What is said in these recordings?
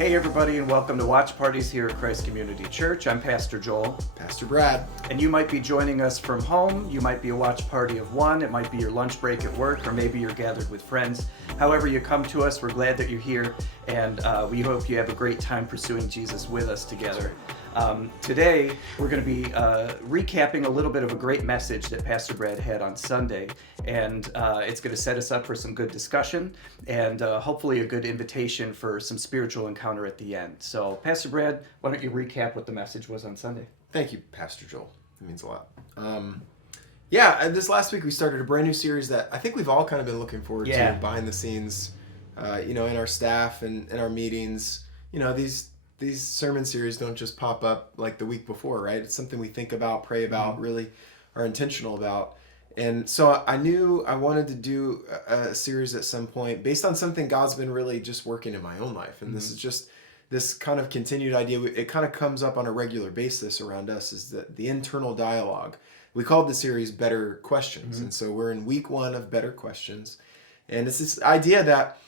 Hey everybody, and welcome to Watch Parties here at Christ Community Church. I'm Pastor Joel. Pastor Brad. And you might be joining us from home. You might be a watch party of one. It might be your lunch break at work, or maybe you're gathered with friends. However you come to us, we're glad that you're here, and we hope you have a great time pursuing Jesus with us together. Today, we're going to be recapping a little bit of a great message that Pastor Brad had on Sunday, and it's going to set us up for some good discussion and hopefully a good invitation for some spiritual encounter at the end. So, Pastor Brad, why don't you recap what the message was on Sunday? Thank you, Pastor Joel. It means a lot. This last week we started a brand new series that I think we've all kind of been looking forward to behind the scenes, in our staff and in our meetings. These sermon series don't just pop up like the week before, right? It's something we think about, pray about, really are intentional about. And so I knew I wanted to do a series at some point based on something God's been really just working in my own life. And this is just this kind of continued idea. It kind of comes up on a regular basis around us, is the internal dialogue. We called the series Better Questions. And so we're in week 1 of Better Questions. And it's this idea that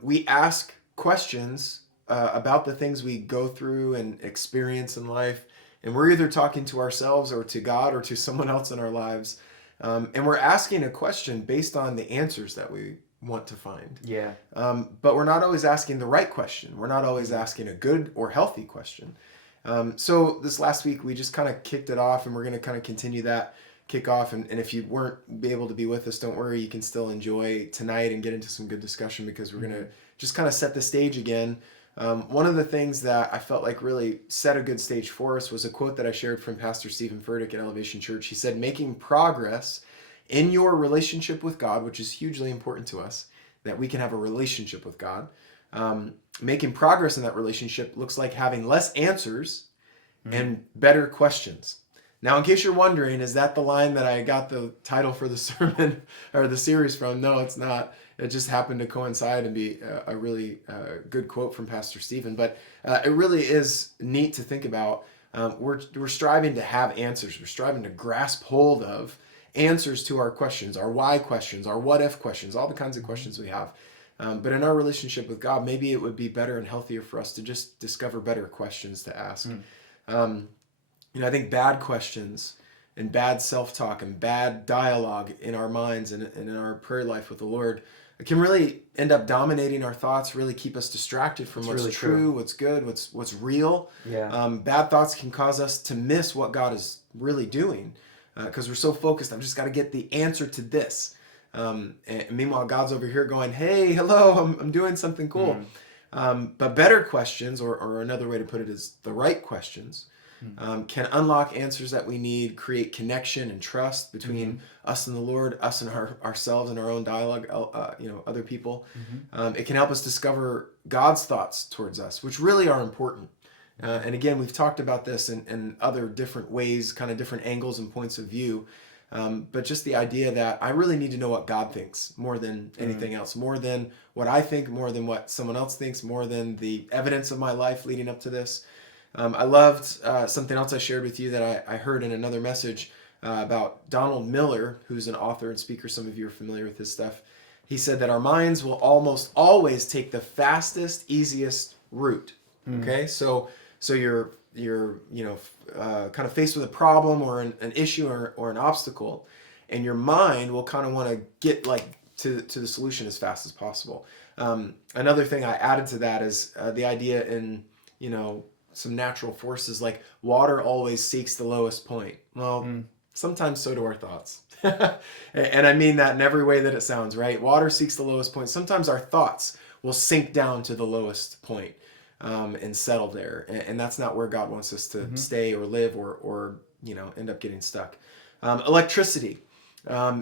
we ask questions about the things we go through and experience in life. And we're either talking to ourselves or to God or to someone else in our lives. And we're asking a question based on the answers that we want to find. Yeah. But we're not always asking the right question. We're not always asking a good or healthy question. So this last week, we just kind of kicked it off, and we're going to kind of continue that kickoff. And if you weren't able to be with us, don't worry. You can still enjoy tonight and get into some good discussion, because we're going to just kind of set the stage again. One of the things that I felt like really set a good stage for us was a quote that I shared from Pastor Stephen Furtick at Elevation Church. He said, making progress in your relationship with God, which is hugely important to us, that we can have a relationship with God. Making progress in that relationship looks like having less answers and better questions. Now, in case you're wondering, is that the line that I got the title for the sermon or the series from? No, it's not. It just happened to coincide and be a really good quote from Pastor Stephen. But it really is neat to think about. We're striving to have answers. We're striving to grasp hold of answers to our questions, our why questions, our what if questions, all the kinds of questions we have. But in our relationship with God, maybe it would be better and healthier for us to just discover better questions to ask. I think bad questions and bad self-talk and bad dialogue in our minds and in our prayer life with the Lord, it can really end up dominating our thoughts, really keep us distracted from what's really true, what's good, what's real. Yeah. Bad thoughts can cause us to miss what God is really doing, because we're so focused. I've just got to get the answer to this. And meanwhile, God's over here going, hey, hello, I'm doing something cool. But better questions, or another way to put it is the right questions, can unlock answers that we need, create connection and trust between us and the Lord, us and ourselves and our own dialogue, other people. It can help us discover God's thoughts towards us, which really are important. And again, we've talked about this in other different ways, kind of different angles and points of view. But just the idea that I really need to know what God thinks more than anything else, more than what I think, more than what someone else thinks, more than the evidence of my life leading up to this. I loved something else I shared with you that I heard in another message about Donald Miller, who's an author and speaker. Some of you are familiar with his stuff. He said that our minds will almost always take the fastest, easiest route. Okay, so you're kind of faced with a problem or an issue or an obstacle, and your mind will kind of want to get to the solution as fast as possible. Another thing I added to that is the idea in some natural forces, like water always seeks the lowest point. Well, sometimes so do our thoughts. And I mean that in every way that it sounds, right? Water seeks the lowest point. Sometimes our thoughts will sink down to the lowest point and settle there. And that's not where God wants us to stay or live or end up getting stuck. Electricity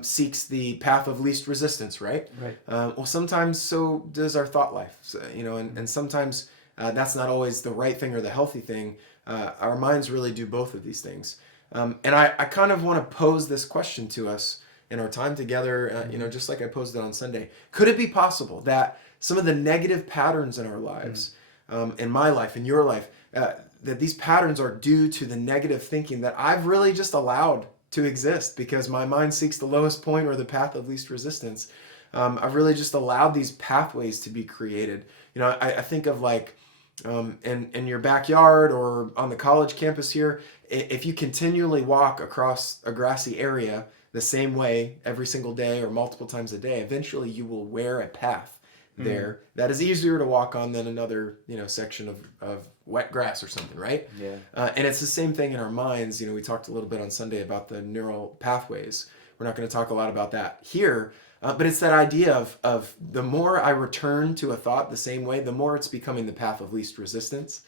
seeks the path of least resistance, right? Well, sometimes so does our thought life. So, and sometimes that's not always the right thing or the healthy thing. Our minds really do both of these things. And I kind of want to pose this question to us in our time together, just like I posed it on Sunday. Could it be possible that some of the negative patterns in our lives, in my life, in your life, that these patterns are due to the negative thinking that I've really just allowed to exist because my mind seeks the lowest point or the path of least resistance? I've really just allowed these pathways to be created. I think of in your backyard or on the college campus here, if you continually walk across a grassy area the same way every single day or multiple times a day, eventually you will wear a path there that is easier to walk on than another, section of wet grass or something, right? Yeah. And it's the same thing in our minds. We talked a little bit on Sunday about the neural pathways. We're not going to talk a lot about that here, but it's that idea of the more I return to a thought the same way, the more it's becoming the path of least resistance.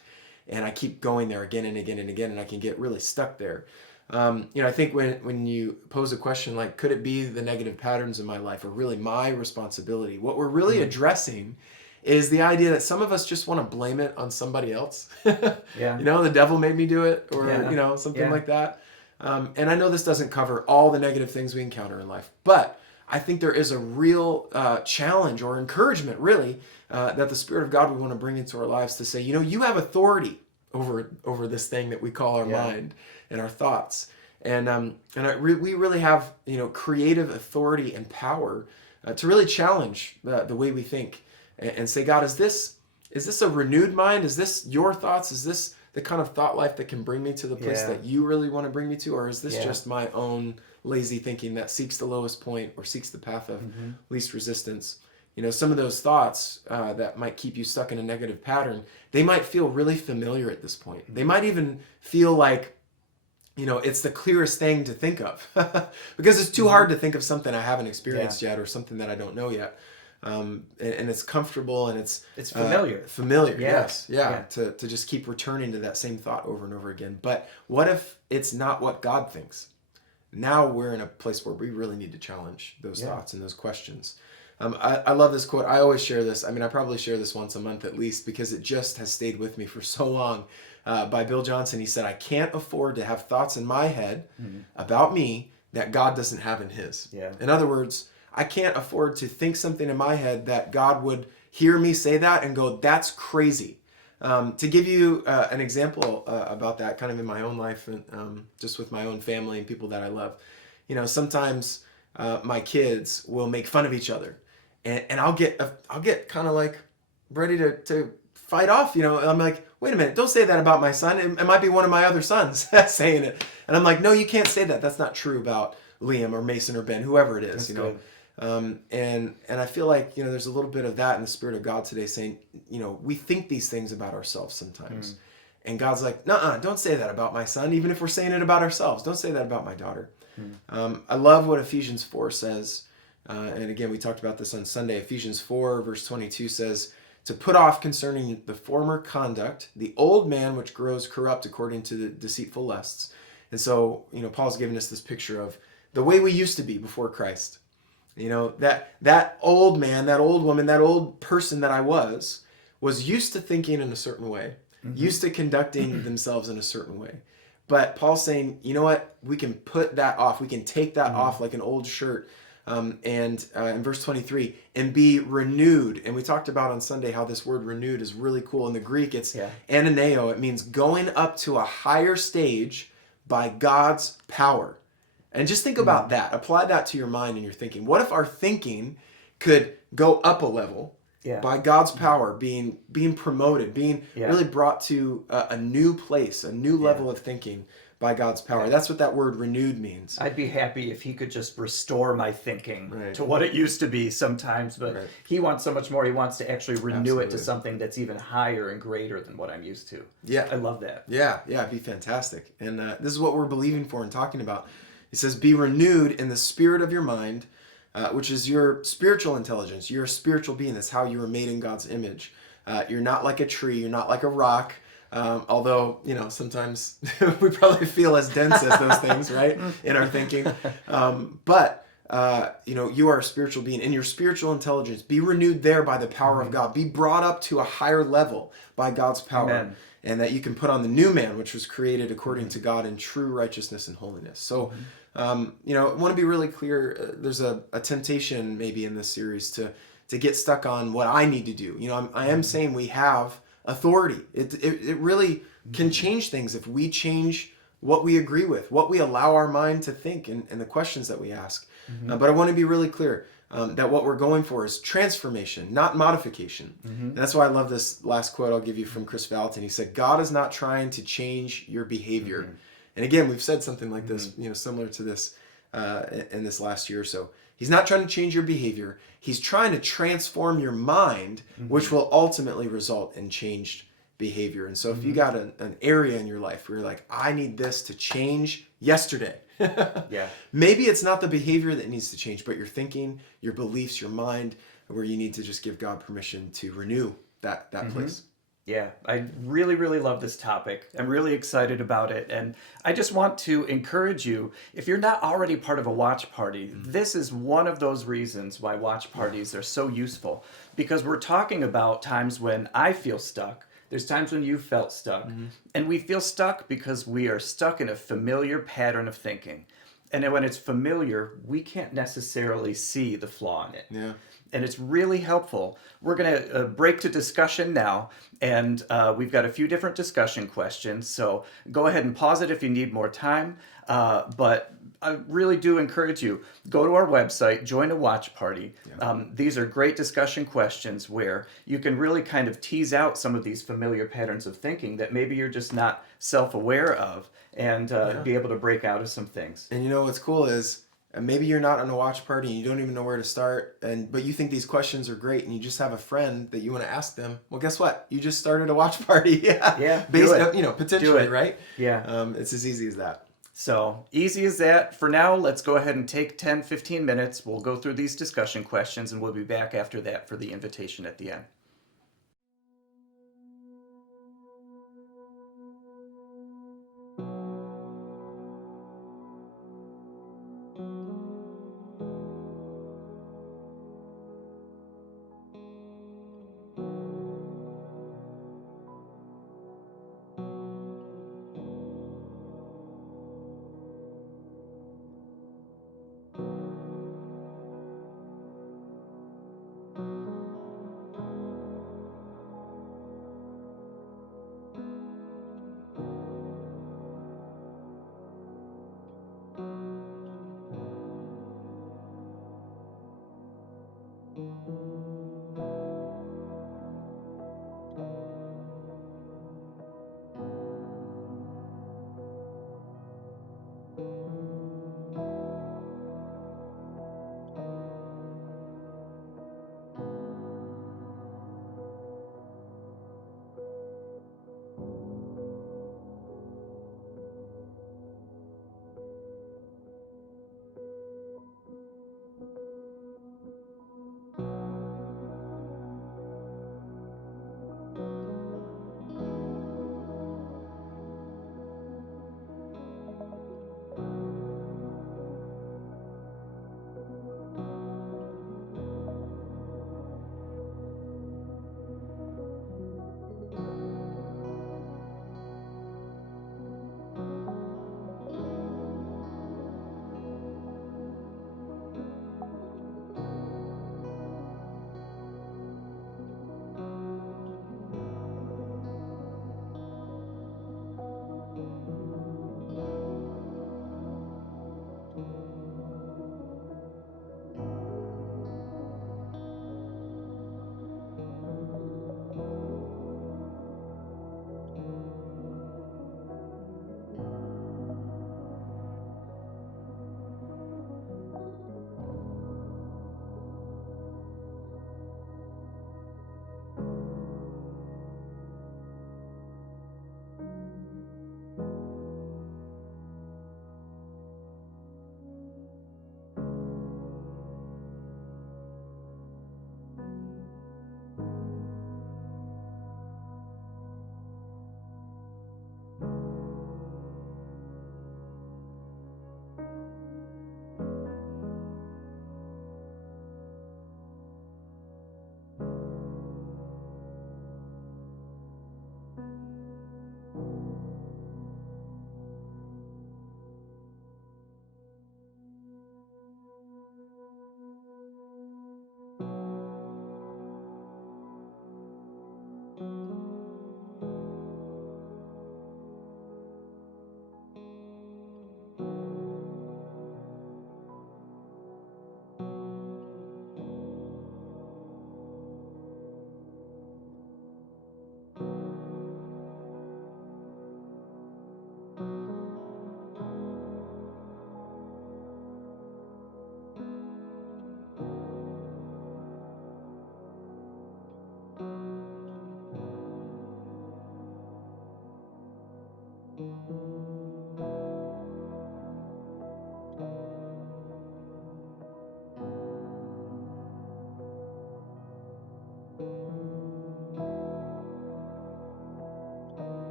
And I keep going there again and again and again, and I can get really stuck there. I think when you pose a question like, could it be the negative patterns in my life are really my responsibility? What we're really addressing is the idea that some of us just want to blame it on somebody else. Yeah. The devil made me do it, or, Yeah. something like that. And I know this doesn't cover all the negative things we encounter in life, but I think there is a real challenge or encouragement, really, that the Spirit of God would want to bring into our lives to say, you have authority over this thing that we call our mind and our thoughts. And we really have, creative authority and power to really challenge the way we think and say, God, is this a renewed mind? Is this your thoughts? Is this the kind of thought life that can bring me to the place that you really want to bring me to? Or is this just my own lazy thinking that seeks the lowest point or seeks the path of least resistance? Some of those thoughts that might keep you stuck in a negative pattern, they might feel really familiar at this point. They might even feel like, it's the clearest thing to think of because it's too hard to think of something I haven't experienced yet or something that I don't know yet. And it's comfortable and it's familiar. Familiar, Yeah. yes. Yeah. To just keep returning to that same thought over and over again. But what if it's not what God thinks? Now we're in a place where we really need to challenge those thoughts and those questions. I love this quote. I always share this. I mean, I probably share this once a month at least because it just has stayed with me for so long. By Bill Johnson. He said, I can't afford to have thoughts in my head about me that God doesn't have in his. Yeah. In other words, I can't afford to think something in my head that God would hear me say that and go, that's crazy. To give you an example about that kind of in my own life and just with my own family and people that I love, sometimes my kids will make fun of each other and I'll get kind of like ready to fight off, I'm like, wait a minute, don't say that about my son. It might be one of my other sons saying it. And I'm like, no, you can't say that. That's not true about Liam or Mason or Ben, whoever it is, That's good. And I feel like, there's a little bit of that in the Spirit of God today saying, we think these things about ourselves sometimes. And God's like, nuh-uh, don't say that about my son, even if we're saying it about ourselves. Don't say that about my daughter. I love what Ephesians 4 says. And again, we talked about this on Sunday. Ephesians 4 verse 22 says, to put off concerning the former conduct, the old man which grows corrupt according to the deceitful lusts. And so, Paul's giving us this picture of the way we used to be before Christ. That old man, that old woman, that old person that I was used to thinking in a certain way, used to conducting themselves in a certain way. But Paul's saying, you know what? We can put that off. We can take that off like an old shirt. And in verse 23, and be renewed. And we talked about on Sunday how this word renewed is really cool. In the Greek, it's ananeo. It means going up to a higher stage by God's power. And just think about that. Apply that to your mind and your thinking. What if our thinking could go up a level by God's power, being promoted, being really brought to a new place, a new level of thinking by God's power? That's what that word renewed means. I'd be happy if he could just restore my thinking to what it used to be sometimes, but he wants so much more. He wants to actually renew it to something that's even higher and greater than what I'm used to. Yeah. I love that. Yeah, it'd be fantastic. And this is what we're believing for and talking about. It says, be renewed in the spirit of your mind, which is your spiritual intelligence. You're a spiritual being. That's how you were made in God's image. You're not like a tree. You're not like a rock. Although, sometimes we probably feel as dense as those things, right, in our thinking. But you are a spiritual being. In your spiritual intelligence, be renewed there by the power of God. Be brought up to a higher level by God's power. Amen. And that you can put on the new man, which was created according to God in true righteousness and holiness. So, I want to be really clear. There's a temptation maybe in this series to get stuck on what I need to do. I am saying we have authority. It really can change things if we change what we agree with, what we allow our mind to think, and the questions that we ask. But I want to be really clear. that what we're going for is transformation, not modification. And that's why I love this last quote I'll give you from Chris Valentin. He said, God is not trying to change your behavior. And again, we've said something like this, similar to this in this last year or so. He's not trying to change your behavior. He's trying to transform your mind, which will ultimately result in changed behavior. And so if you got an area in your life where you're like, I need this to change yesterday. Yeah. Maybe it's not the behavior that needs to change, but your thinking, your beliefs, your mind, where you need to just give God permission to renew that place. Yeah, I really, really love this topic. I'm really excited about it. And I just want to encourage you, if you're not already part of a watch party, this is one of those reasons why watch parties are so useful. Because we're talking about times when I feel stuck. There's times when you felt stuck. And we feel stuck because we are stuck in a familiar pattern of thinking. And then when it's familiar, we can't necessarily see the flaw in it. Yeah. And it's really helpful. We're going to break to discussion now, and we've got a few different discussion questions. So go ahead and pause it if you need more time. But I really do encourage you, go to our website, join a watch party. These are great discussion questions where you can really kind of tease out some of these familiar patterns of thinking that maybe you're just not self-aware of, and be able to break out of some things. And you know what's cool is maybe you're not on a watch party and you don't even know where to start, but you think these questions are great and you just have a friend that you want to ask them. Well, guess what? You just started a watch party. Yeah, Based, do it. potentially, Do it. right? Yeah. It's as easy as that. So easy as that. For now, let's go ahead and take 10, 15 minutes. We'll go through these discussion questions, and we'll be back after that for the invitation at the end.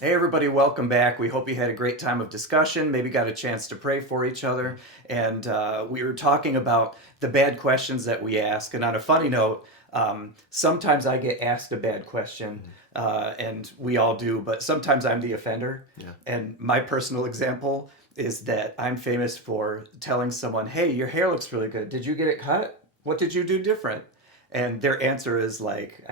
Hey everybody, welcome back. We hope you had a great time of discussion, maybe got a chance to pray for each other. And we were talking about the bad questions that we ask. And on a funny note, sometimes I get asked a bad question, and we all do, but sometimes I'm the offender. Yeah. And my personal example is that I'm famous for telling someone, hey, your hair looks really good. Did you get it cut? What did you do different? And their answer is like,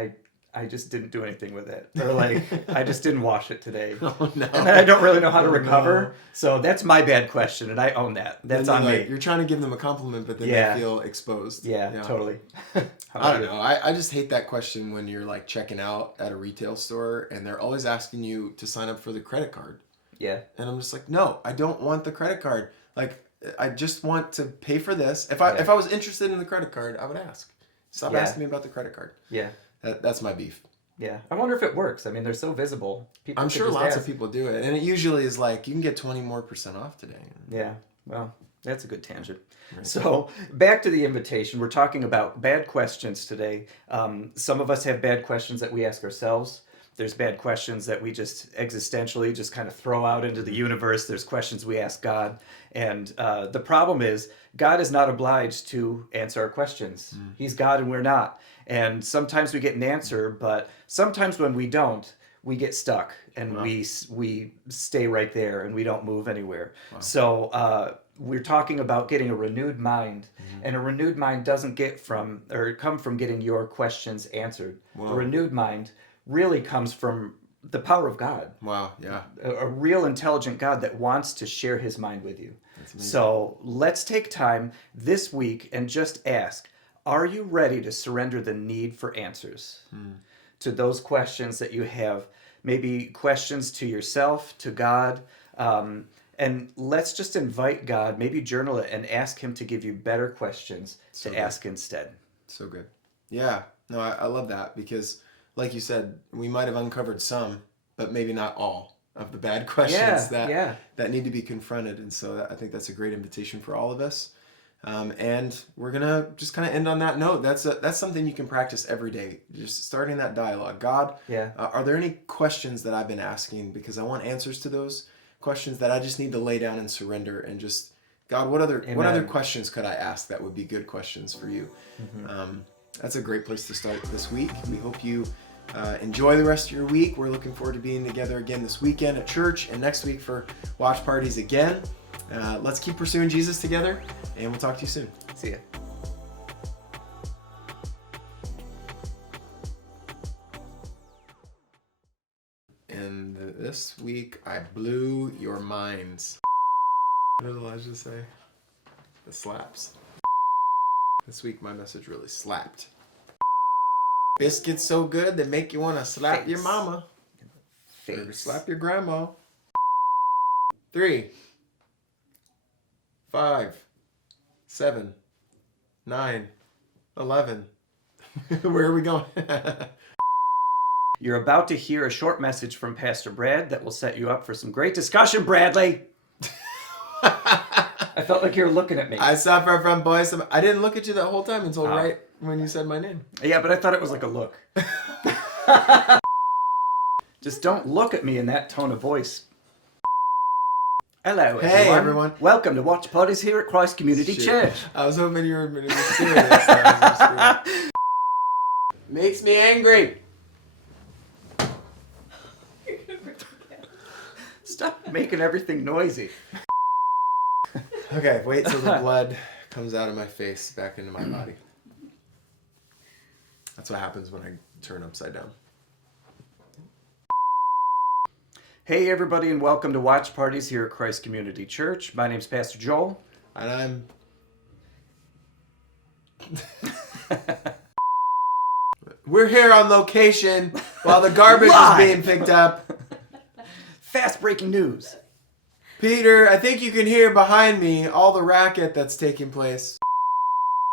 I just didn't do anything with it. Or like, I just didn't wash it today. Oh no. And I don't really know how to Oh, recover. no. So that's my bad question, and I own that. That's Then on you're me. like, you're trying to give them a compliment, but then Yeah. they feel exposed. Yeah, totally. How I about don't you? know. I just hate that question when you're like checking out at a retail store and they're always asking you to sign up for the credit card. Yeah. And I'm just like, no, I don't want the credit card. Like, I just want to pay for this. If Yeah. I was interested in the credit card, I would ask. Stop Yeah. asking me about the credit card. Yeah. That's my beef. Yeah. I wonder if it works. I mean, they're so visible. People I'm could sure just lots ask. of people do it, and it usually is like you can get 20% more off today. Yeah. Well, that's a good tangent. Right. So back to the invitation. We're talking about bad questions today. Some of us have bad questions that we ask ourselves. There's bad questions that we just existentially just kind of throw out into the universe. There's questions we ask God. And the problem is, God is not obliged to answer our questions. He's God and we're not. And sometimes we get an answer, but sometimes when we don't, we get stuck and Wow. we stay right there and we don't move anywhere. So we're talking about getting a renewed mind, and a renewed mind doesn't come from getting your questions answered. Whoa. A renewed mind really comes from the power of God, Wow. Yeah. a real intelligent God that wants to share his mind with you. That's amazing. So let's take time this week and just ask, are you ready to surrender the need for answers to those questions that you have? Maybe questions to yourself, to God. And let's just invite God, maybe journal it and ask him to give you better questions So to good. ask instead. So good. Yeah. No, I love that because, like you said, we might have uncovered some, but maybe not all of the bad questions that need to be confronted. And so I think that's a great invitation for all of us. And we're gonna just kind of end on that note. That's something you can practice every day. Just starting that dialogue. God, Yeah. are there any questions that I've been asking because I want answers to those questions that I just need to lay down and surrender and just God, what other Amen. questions could I ask that would be good questions for you? That's a great place to start this week. We hope you enjoy the rest of your week. We're looking forward to being together again this weekend at church and next week for watch parties again. Let's keep pursuing Jesus together, and we'll talk to you soon. See ya. And this week, I blew your minds. What did Elijah say? The slaps. This week, my message really slapped. Biscuits so good they make you want to slap your Face. mama. Or Face. slap your grandma. 3, 5, 7, 9, 11. Where are we going? You're about to hear a short message from Pastor Brad that will set you up for some great discussion, Bradley. I felt like you were looking at me. I suffer from boys. I didn't look at you that whole time until Oh. right when you said my name. Yeah, but I thought it was like a look. Just don't look at me in that tone of voice. Hello, everyone. Hey, everyone. Welcome to Watch Parties here at Christ Community Shoot. Church. I was hoping you were going to be serious. Makes me angry. Stop making everything noisy. Okay, wait till the blood comes out of my face back into my body. That's what happens when I turn upside down. Hey, everybody, and welcome to Watch Parties here at Christ Community Church. My name's Pastor Joel. And we're here on location while the garbage is Live. being picked up. Fast breaking news. Peter, I think you can hear behind me all the racket that's taking place.